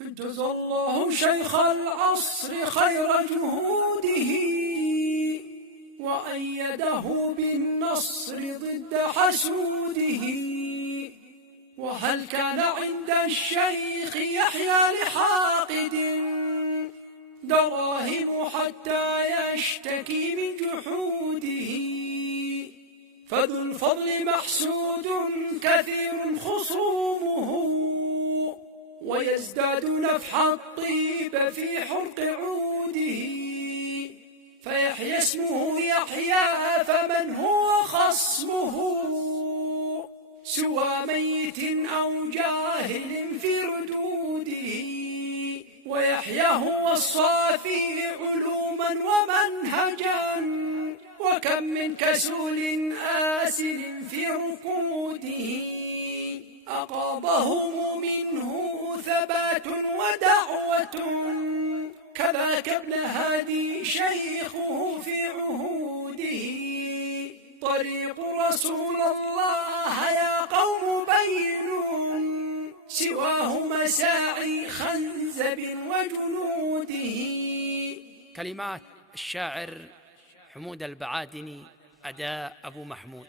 جزى الله شيخ العصر خير جهوده وأيده بالنصر ضد حسوده. وهل كان عند الشيخ يحيى لحاقد دراهم حتى يشتكي من جحوده؟ فذو الفضل محسود كثير خصومه ويزداد نفح الطيب في حرق عوده. فيحيى اسمه يحيى فمن هو خصمه سوى ميت أو جاهل في ردوده. ويحيى هو الصافي علوما ومنهجا وكم من كسول آسل في ركوده. أقاضهم منه ثبات ودعوة كذاك ابن هادي شيخه في عهوده. طريق رسول الله يا قوم بين سواه مساعي خنزب وجنوده. كلمات الشاعر حمود البعادني، أداء أبو محمود.